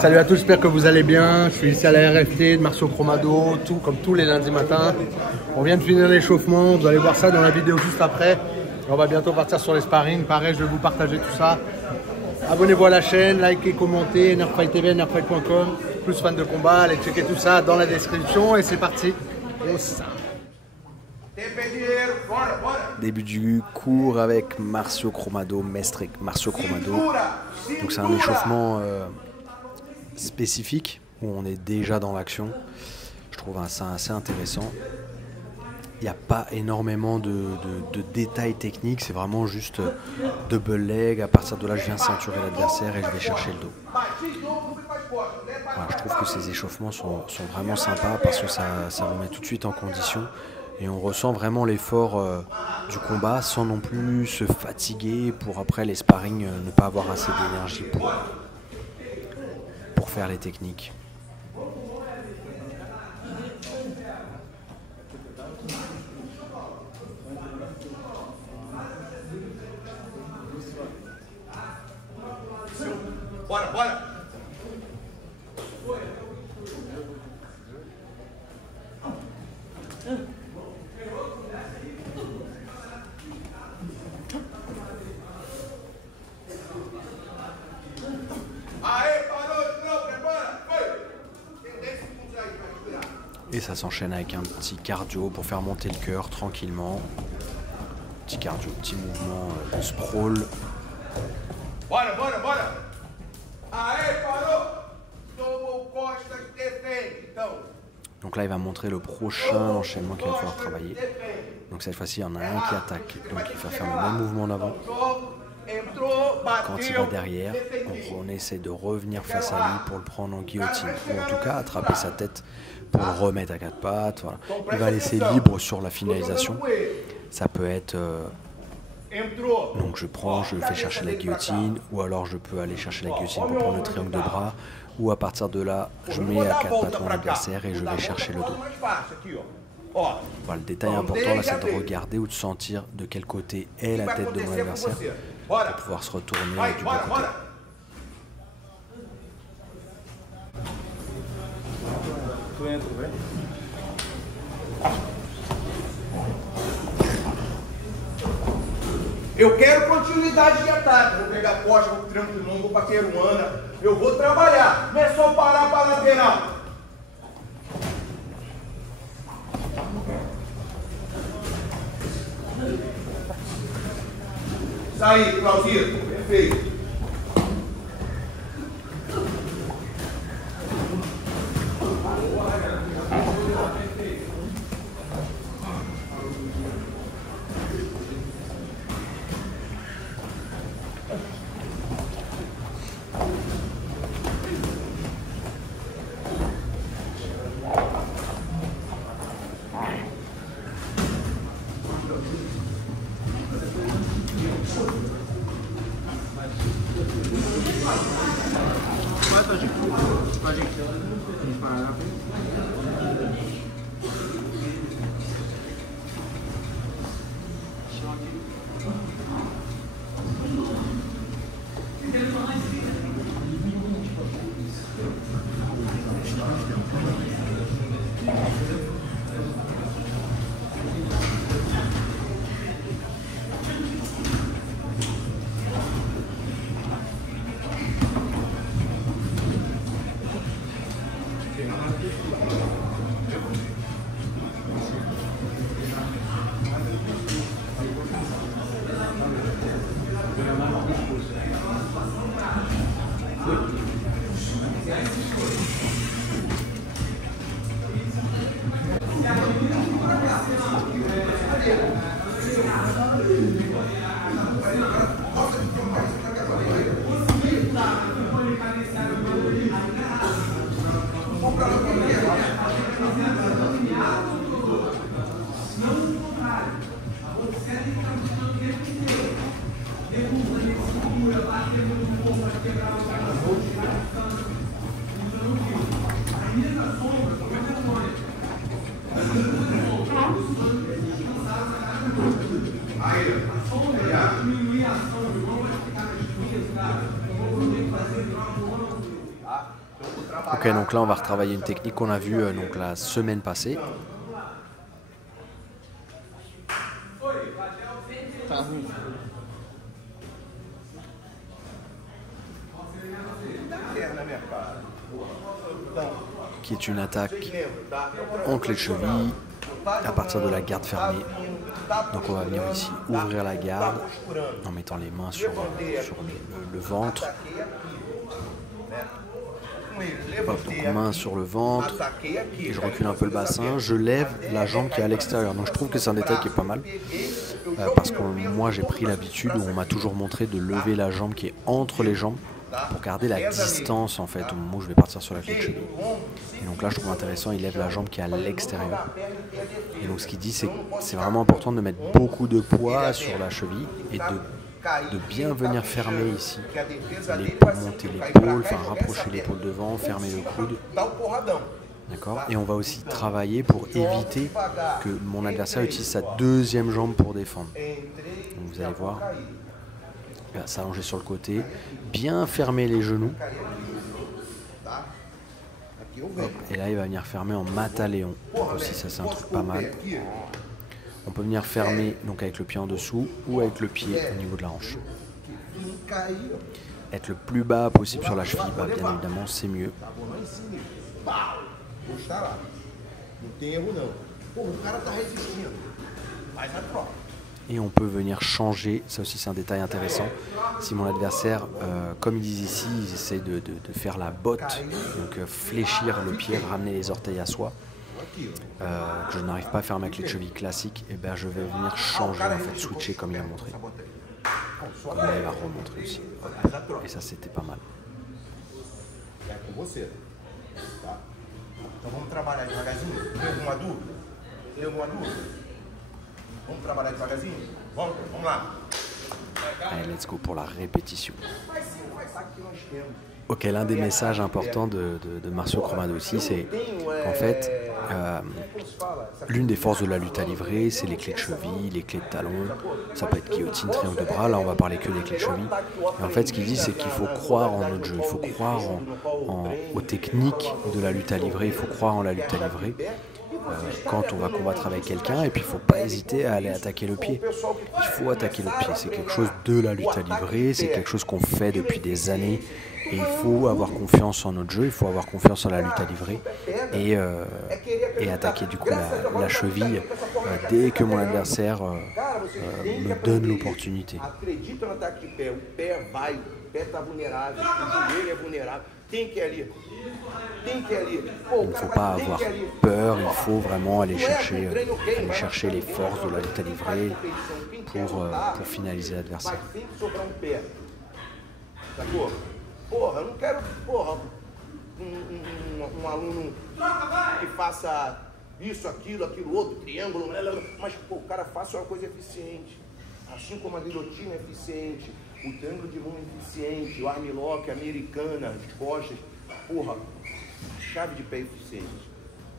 Salut à tous, j'espère que vous allez bien. Je suis ici à la RFT de Marcio Cromado, comme tous les lundis matins. On vient de finir l'échauffement, vous allez voir ça dans la vidéo juste après. On va bientôt partir sur les sparring. Pareil, je vais vous partager tout ça. Abonnez-vous à la chaîne, likez, commentez, Nerffight TV, nerffight.com. Plus fans de combat, allez checker tout ça dans la description et c'est parti. Début du cours avec Marcio Cromado, Mestre Marcio Cromado. Donc c'est un échauffement spécifique où on est déjà dans l'action. Je trouve ça assez intéressant. Il n'y a pas énormément de détails techniques, c'est vraiment juste double leg. À partir de là, je viens ceinturer l'adversaire et je vais chercher le dos. Voilà, je trouve que ces échauffements sont vraiment sympas parce que ça vous met tout de suite en condition et on ressent vraiment l'effort du combat sans non plus se fatiguer pour après les sparring ne pas avoir assez d'énergie pour faire les techniques. Bora! Et ça s'enchaîne avec un petit cardio pour faire monter le cœur tranquillement. Petit cardio, petit mouvement de sprawl. Bora! Aê, parou! Tomou costas, defende, então. Donc là, il va montrer le prochain enchaînement qu'il va falloir travailler. Donc cette fois-ci, il y en a un qui attaque. Donc il va faire le même mouvement en avant. Quand il va derrière, on essaie de revenir face à lui pour le prendre en guillotine. Ou en tout cas, attraper sa tête pour le remettre à quatre pattes. Voilà. Il va laisser libre sur la finalisation. Ça peut être... donc je fais chercher la guillotine, ou alors je peux aller chercher la guillotine pour prendre le triangle de bras, ou à partir de là, je mets à quatre pattes mon adversaire et je vais chercher le dos. Voilà, le détail important là, c'est de regarder ou de sentir de quel côté est la tête de mon adversaire pour pouvoir se retourner du bon côté. Eu quero continuidade de ataque. Vou pegar costa, vou triângulo longo, vou pra queruana. Eu vou trabalhar. Não é só parar para lateral. Isso aí, Clausito. Perfeito. Ok, donc là on va retravailler une technique qu'on a vue donc la semaine passée. Qui est une attaque en clé de cheville à partir de la garde fermée. Donc on va venir ici ouvrir la garde en mettant les mains sur le ventre. Hop, donc main sur le ventre, et je recule un peu le bassin, je lève la jambe qui est à l'extérieur. Donc je trouve que c'est un détail qui est pas mal, parce que moi j'ai pris l'habitude, où on m'a toujours montré de lever la jambe qui est entre les jambes, pour garder la distance en fait au moment où je vais partir sur la clé de cheville. Et donc là je trouve intéressant, il lève la jambe qui est à l'extérieur. Et donc ce qu'il dit, c'est que c'est vraiment important de mettre beaucoup de poids sur la cheville et de bien venir fermer ici, monter l'épaule, enfin rapprocher l'épaule devant, fermer le coude. D'accord. Et on va aussi travailler pour éviter que mon adversaire utilise sa deuxième jambe pour défendre. Donc vous allez voir, il va s'allonger sur le côté, bien fermer les genoux. Hop, et là il va venir fermer en mataléon. Aussi ça c'est un truc pas mal. On peut venir fermer donc avec le pied en dessous ou avec le pied au niveau de la hanche. Être le plus bas possible sur la cheville, bah, bien évidemment c'est mieux. Et on peut venir changer, ça aussi c'est un détail intéressant, si mon adversaire, comme ils disent ici, ils essayent de faire la botte, donc fléchir le pied, ramener les orteils à soi, que je n'arrive pas à faire ma clé de cheville classique, et ben je vais venir changer, en fait, switcher comme il a montré. Comme là il va remontrer aussi. Et ça c'était pas mal. Então vamos trabalhar devagarzinho? Tem alguma dúvida? Tem alguma dúvida? Vamos trabalhar devagarzinho? Vamos lá. Allez, let's go pour la répétition. Ok, l'un des messages importants de Marcio Cromado aussi, c'est qu'en fait, l'une des forces de la lutte à livrer, c'est les clés de cheville, les clés de talon, ça peut être guillotine, triangle de bras, là on va parler que des clés de cheville. Et en fait, ce qu'il dit, c'est qu'il faut croire en notre jeu, il faut croire aux techniques de la lutte à livrer, il faut croire en la lutte à livrer. Quand on va combattre avec quelqu'un, et puis il ne faut pas hésiter à aller attaquer le pied. Il faut attaquer le pied, c'est quelque chose de la lutte à livrer, c'est quelque chose qu'on fait depuis des années. Et il faut avoir confiance en notre jeu, il faut avoir confiance en la lutte à livrer et attaquer du coup la cheville dès que mon adversaire me donne l'opportunité. Il ne faut pas avoir peur, il faut vraiment aller chercher les forces de la lutte à livrer pour finaliser l'adversaire. Porra, eu não quero, porra, aluno que faça isso, aquilo, outro, triângulo, mas, pô, o cara faça uma coisa eficiente. Assim como a guilhotina é eficiente, o triângulo de mão é eficiente, o armlock, a americana, as costas, porra, a chave de pé é eficiente.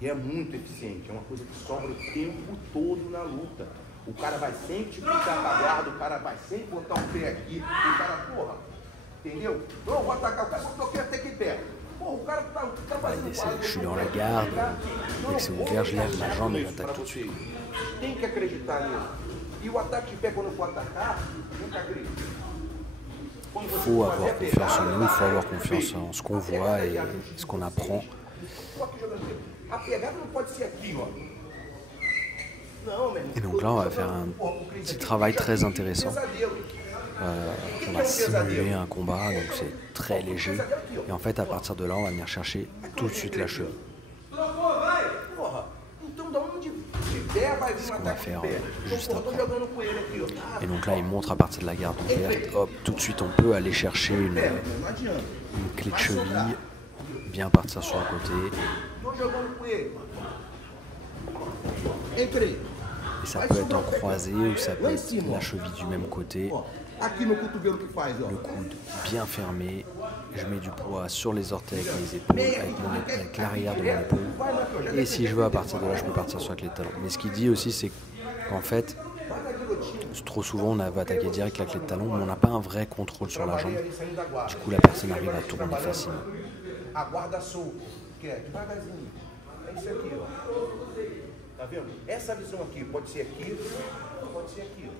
E é muito eficiente, é uma coisa que sobra o tempo todo na luta. O cara vai sempre te puxar pra guarda, o cara vai sempre botar o pé aqui, o cara, porra, entendeu? Não, vou atacar o cara, só que eu quero até que pé. Porra, o cara tá fazendo je suis dans la garde, dès que c'est ouvert, je lève la jambe et j'attaque tout de suite. Tem que acreditar nisso. E o ataque de pé, quando eu for atacar, tem que acreditar. Il faut avoir confiance en nous, il faut avoir confiance en ce qu'on voit et ce qu'on apprend. A pegada não pode ser aqui, ó. Et donc là, on va faire un petit travail très intéressant. On va simuler un combat, donc c'est très léger. Et en fait, à partir de là, on va venir chercher tout de suite la cheville. C'est ce qu'on va faire juste après. Et donc là, il montre à partir de la garde ouverte. Hop, tout de suite, on peut aller chercher une clé de cheville, bien partir sur le côté. Et ça peut être en croisé ou ça peut être la cheville du même côté. Le coude bien fermé. Je mets du poids sur les orteils avec mes épaules, avec l'arrière de mon épaule. Et si je veux, à partir de là, je peux partir sur la clé de talon. Mais ce qu'il dit aussi, c'est qu'en fait, trop souvent, on va attaquer direct la clé de talon, mais on n'a pas un vrai contrôle sur la jambe. Du coup, la personne arrive à tourner facilement. a guarda solta, que é devagarzinho. É isso aqui, ó. Tá vendo? Essa visão aqui pode ser aqui, pode ser aqui.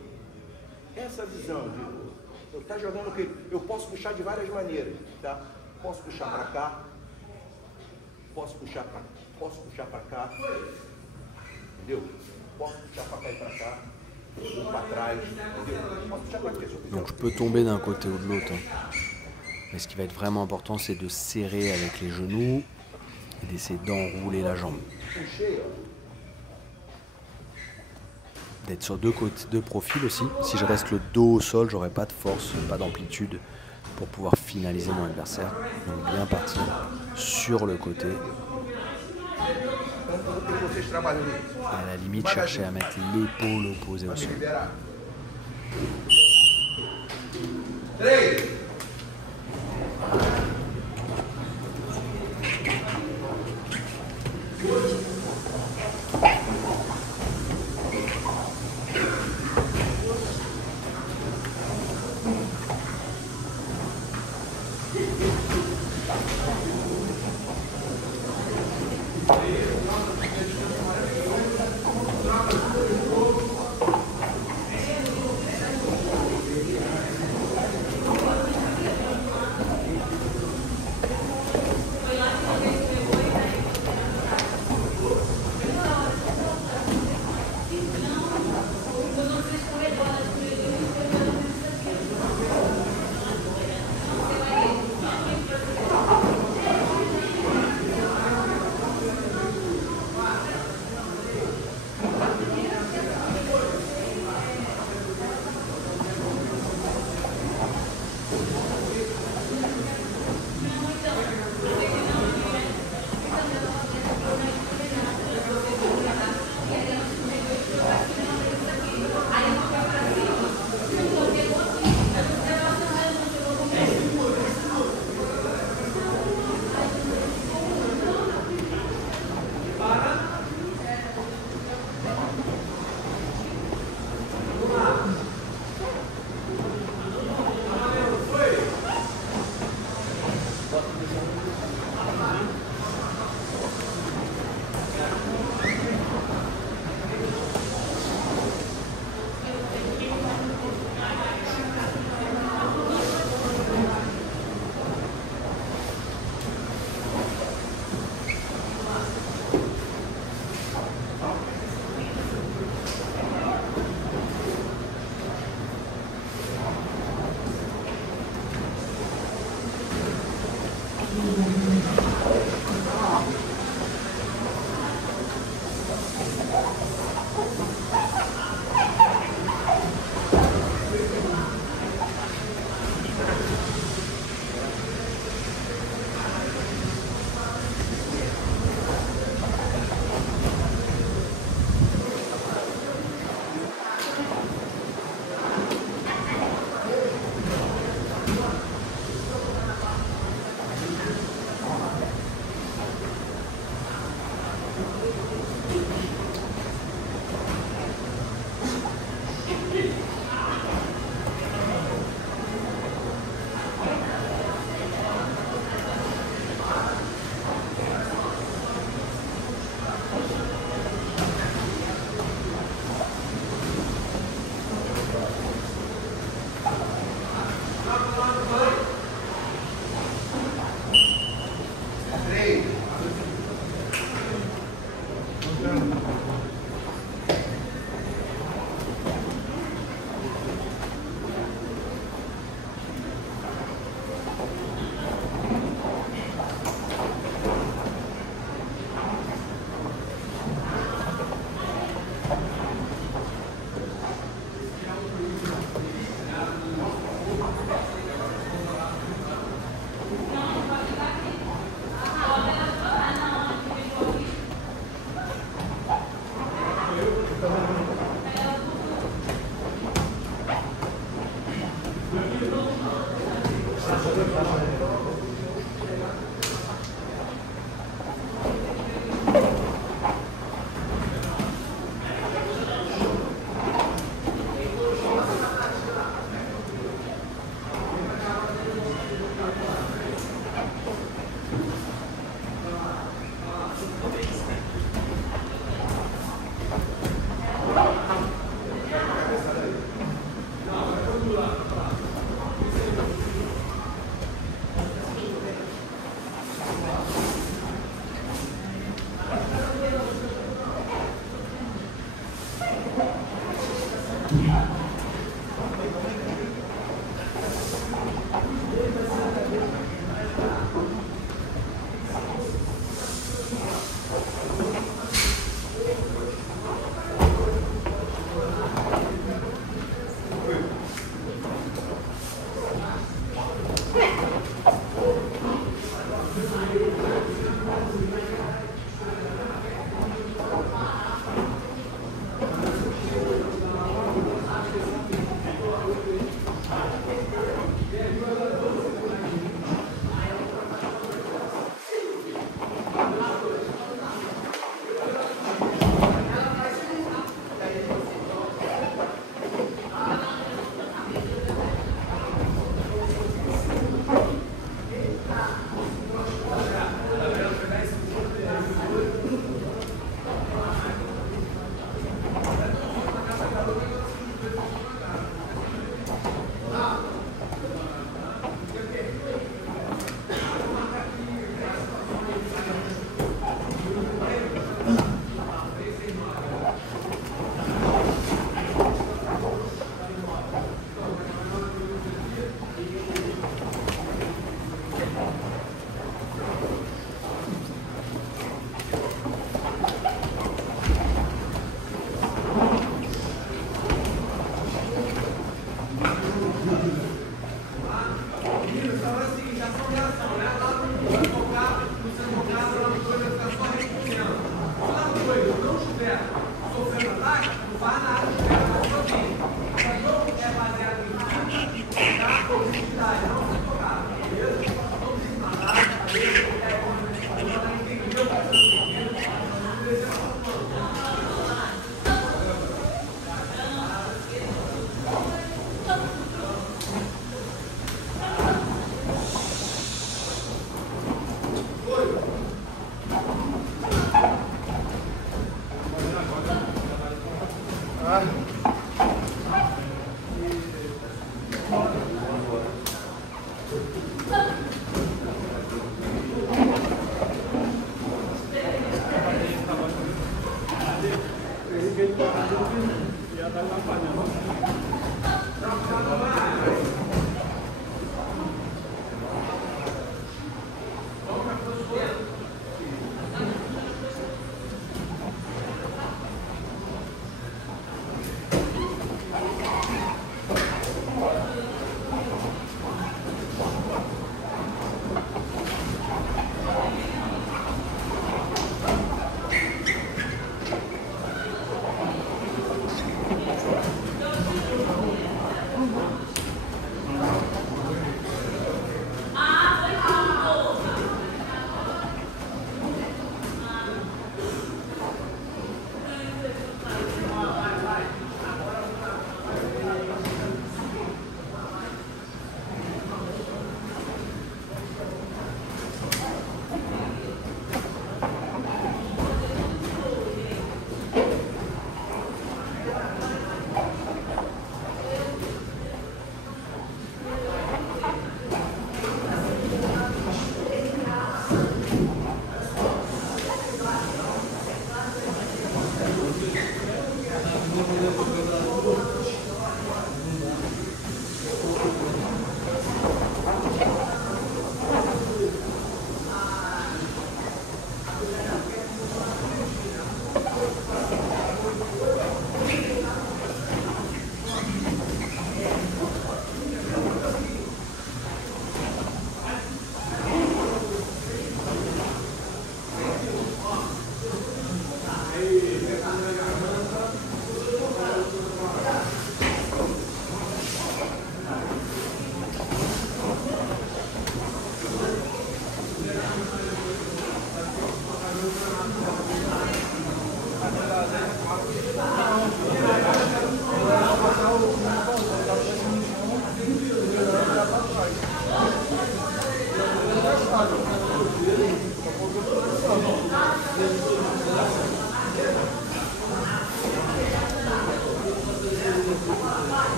Essa visão de eu tá jogando o quê? Eu posso puxar de várias maneiras, tá? Posso puxar para cá, posso puxar para cá, entendeu? Posso puxar para cá e para cá, ou para trás, entendeu? Posso puxar para cá. Donc je peux tomber d'un côté ou de l'autre. Mais ce qui va être vraiment important, c'est de serrer avec les genoux et d'essayer d'enrouler la jambe. D'être sur deux profils aussi. Si je reste le dos au sol, j'aurai pas de force, pas d'amplitude pour pouvoir finaliser mon adversaire. Donc bien partir sur le côté. Et à la limite, chercher à mettre l'épaule opposée au sol.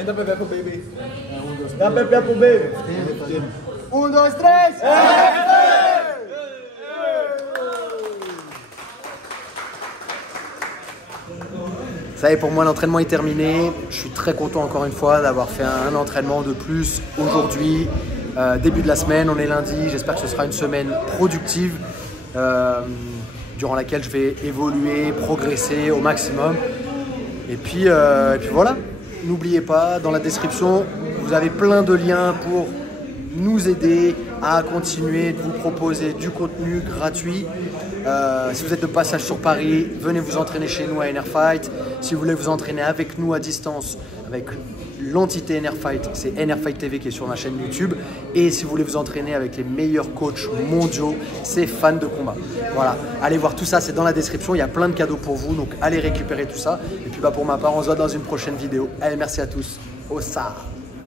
Canta Pepe pro baby. Dá Pepe pro baby. 1, 2, 3. Ça y est, pour moi, l'entraînement est terminé. Je suis très content encore une fois d'avoir fait un entraînement de plus aujourd'hui. Début de la semaine, on est lundi. J'espère que ce sera une semaine productive durant laquelle je vais évoluer, progresser au maximum. Et puis voilà, n'oubliez pas, dans la description, vous avez plein de liens pour nous aider à continuer de vous proposer du contenu gratuit. Si vous êtes de passage sur Paris, venez vous entraîner chez nous à Enerfight. Si vous voulez vous entraîner avec nous à distance, avec l'entité Enerfight, c'est Enerfight TV qui est sur ma chaîne YouTube. Et si vous voulez vous entraîner avec les meilleurs coachs mondiaux, c'est Fan de Combat. Voilà, allez voir tout ça, c'est dans la description. Il y a plein de cadeaux pour vous, donc allez récupérer tout ça. Et puis pour ma part, on se voit dans une prochaine vidéo. Allez, merci à tous. Au ça.